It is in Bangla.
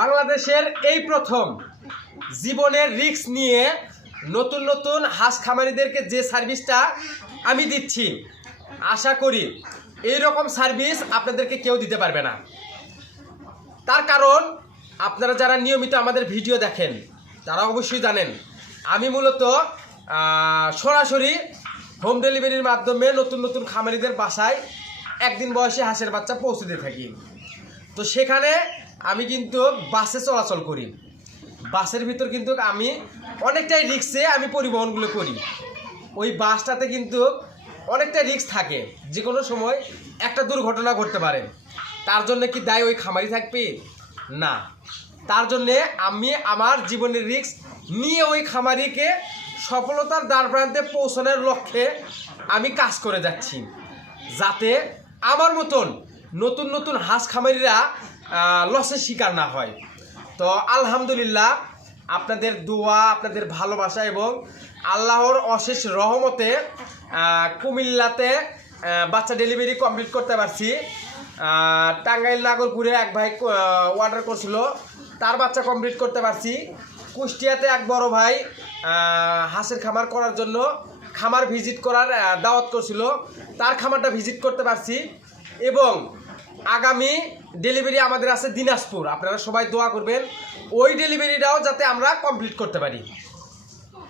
বাংলাদেশের এই প্রথম জীবনের রিস্ক নিয়ে নতুন নতুন হাঁস খামারিদেরকে যে সার্ভিসটা আমি দিচ্ছি, আশা করি এই রকম সার্ভিস আপনাদেরকে কেউ দিতে পারবে না। তার কারণ আপনারা যারা নিয়মিত আমাদের ভিডিও দেখেন তারা অবশ্যই জানেন আমি মূলত সরাসরি হোম ডেলিভারির মাধ্যমে নতুন নতুন খামারিদের বাসায় একদিন বয়সে হাঁসের বাচ্চা পৌঁছে দিয়ে থাকি। তো সেখানে আমি কিন্তু বাসে চলাচল করি। বাসের ভিতর কিন্তু আমি অনেকটাই রিস্কে আমি পরিবহনগুলো করি। ওই বাসটাতে কিন্তু অনেকটাই রিস্ক থাকে, যে কোনো সময় একটা দুর্ঘটনা ঘটতে পারে। তার জন্য কি দায় ওই খামারি থাকবে? না, তার জন্যে আমি আমার জীবনের রিস্ক নিয়ে ওই খামারিকে সফলতার দ্বারপ্রান্তে পৌঁছানোর লক্ষ্যে আমি কাজ করে যাচ্ছি, যাতে আমার মতন নতুন নতুন হাঁস খামারিরা লসের শিকার না হয়। তো আলহামদুলিল্লাহ, আপনাদের দোয়া, আপনাদের ভালোবাসা এবং আল্লাহর অশেষ রহমতে কুমিল্লাতে বাচ্চা ডেলিভারি কমপ্লিট করতে পারছি। টাঙ্গাইল নাগরপুরে এক ভাই অর্ডার করছিল, তার বাচ্চা কমপ্লিট করতে পারছি। কুষ্টিয়াতে এক বড় ভাই হাঁসের খামার করার জন্য খামার ভিজিট করার দাওয়াত করছিল, তার খামারটা ভিজিট করতে পারছি। এবং আগামী ডেলিভারি আমাদের আছে দিনাজপুর, আপনারা সবাই দোয়া করবেন ওই ডেলিভারিটাও যাতে আমরা কমপ্লিট করতে পারি।